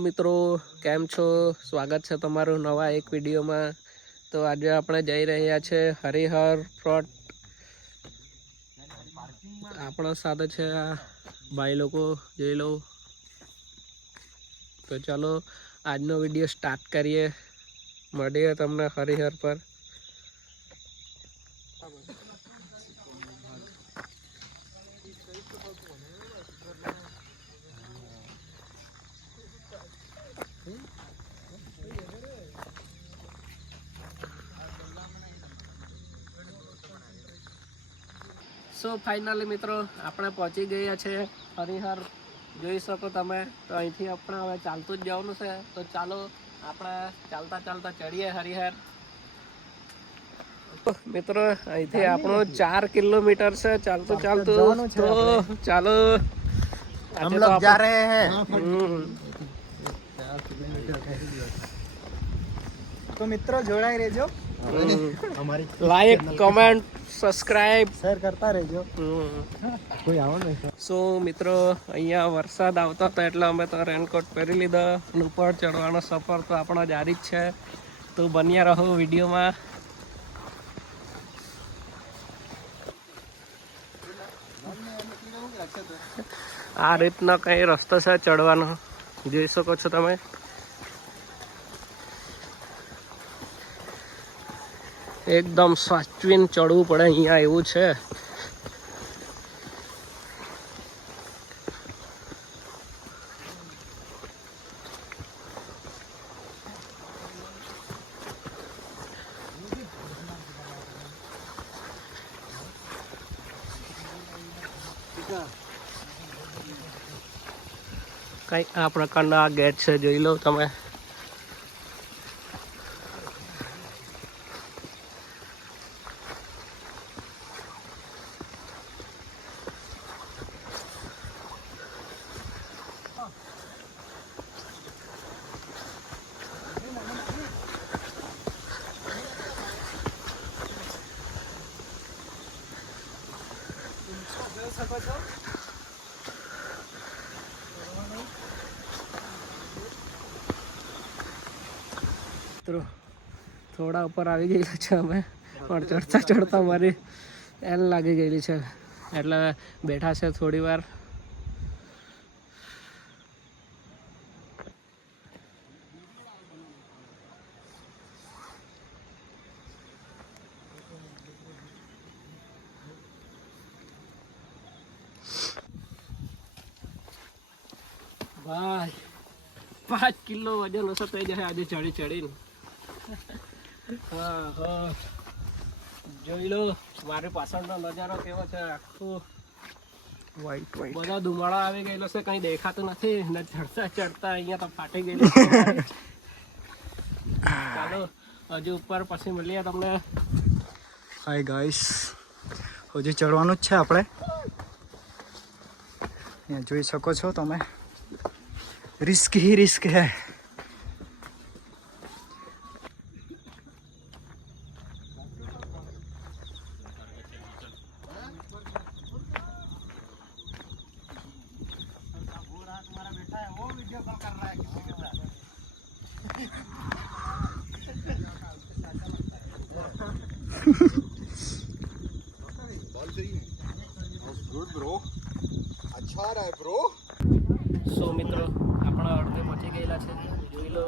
મિત્રો, કેમ છો? સ્વાગત છે તમારું નવા એક વિડીયોમાં. તો આજે આપણે જઈ રહ્યા છે હરિહર ફ્રોટ. આપણા સાથે છે આ ભાઈ લોકો, જોઈ લો. તો ચાલો આજનો વિડીયો સ્ટાર્ટ કરીએ. મળીએ તમને હરિહર પર. સો ફાઇનલી મિત્રો આપણે પહોંચી ગયા છે હરિહર. જોઈ શકો તમે. તો અહીંથી આપણે હવે ચાલતું જ જવાનું છે. તો ચાલો આપણે ચાલતા ચાલતા ચડીએ હરિહર. મિત્રો અહીંથી આપણું 4 કિલોમીટર છે ચાલતું ચાલતું. તો ચાલો हम लोग जा रहे हैं। तो मित्रों जोड़ाई રહેજો, લાઈક કમેન્ટ સબસ્ક્રાઇબ શેર કરતા રહેજો. કોઈ આવો ને. સો મિત્રો અહીંયા વરસાદ આવતો હતો એટલે અમે તો રેનકોટ પહેરી લીધા. ઉપર ચડવાનો સફર તો આપણો જારી જ છે. તો બન્યા રહો વિડીયોમાં. આ રીતનો કઈ રસ્તો છે ચડવાનો, જોઈ શકો છો તમે. એકદમ સાચવીને ચડવું પડે અહીંયા, એવું છે. કઈ આ પ્રકારનો આ ગેટ છે, જોઈ લો તમે. થોડા ઉપર આવી ગયેલા છે અમે, પણ ચડતા ચડતા મારી એલ લાગી ગયેલી છે એટલે બેઠા છે થોડી વાર. ભાઈ 5 કિલો વજન હશે તો જાય આજે ચડી ચડીને. હા હા, જોઈ લો મારી પાછળનો નજારો કેવો છે. આખું વ્હાઈટ વ્હાઈટ બધા ધુમાડા આવી ગયેલો છે, કઈ દેખાતું નથી ને. ચડતા ચડતા અહીંયા તો ફાટી ગયેલું છે. ચાલો હજુ ઉપર પછી મળીએ તમને. હાય ગાઈસ, હજી ચડવાનું જ છે આપણે. અહીંયા જોઈ શકો છો તમે, રિસ્ક ही रिस्क है. સો મિત્રો આપણા અડધે પહોંચી ગયેલા છે, જોઈ લો.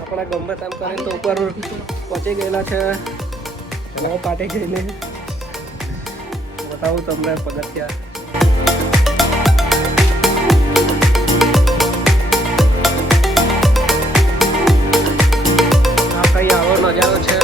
આપણે ગમે તેમ કરીને તો ઉપર પહોંચી ગયેલા છે. બહુ પાટી ગયેલી, બતાવું તમને પગથિયા. કઈ આવો નજારો છે.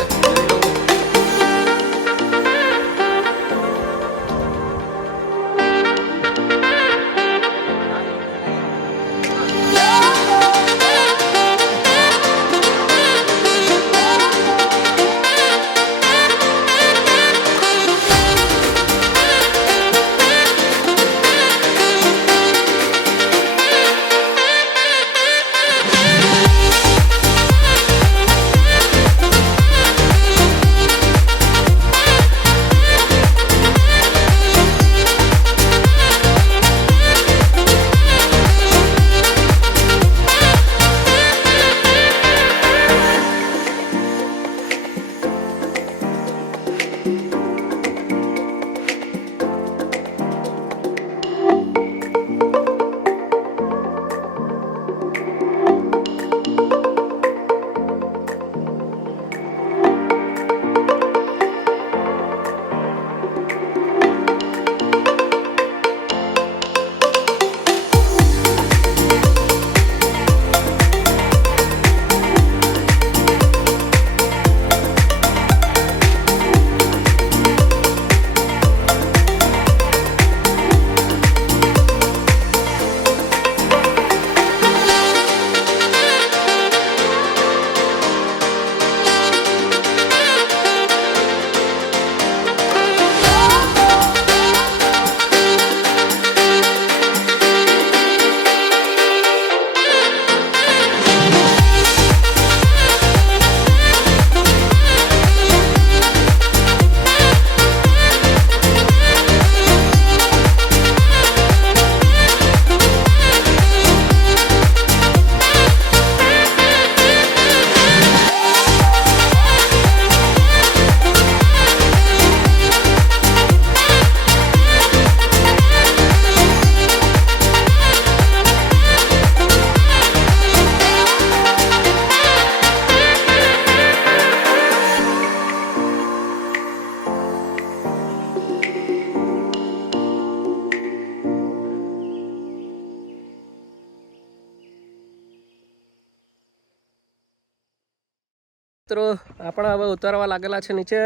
મિત્રો આપણે હવે ઉતરવા લાગેલા છે નીચે.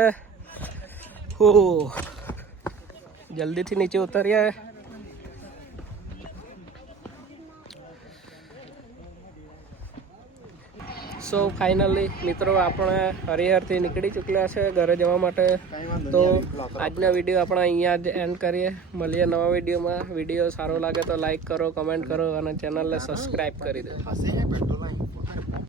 હો જલ્દીથી નીચે ઉતરીએ. સો ફાઇનલી મિત્રો આપણે હરિહરથી નીકળી ચૂક્યા છે ઘરે જવા માટે. તો આજનો વિડીયો આપણે અહીંયા જ એન્ડ કરીએ. મળીએ નવા વિડીયોમાં. વિડીયો સારો લાગે તો લાઈક કરો, કમેન્ટ કરો અને ચેનલને સબસ્ક્રાઈબ કરી દો.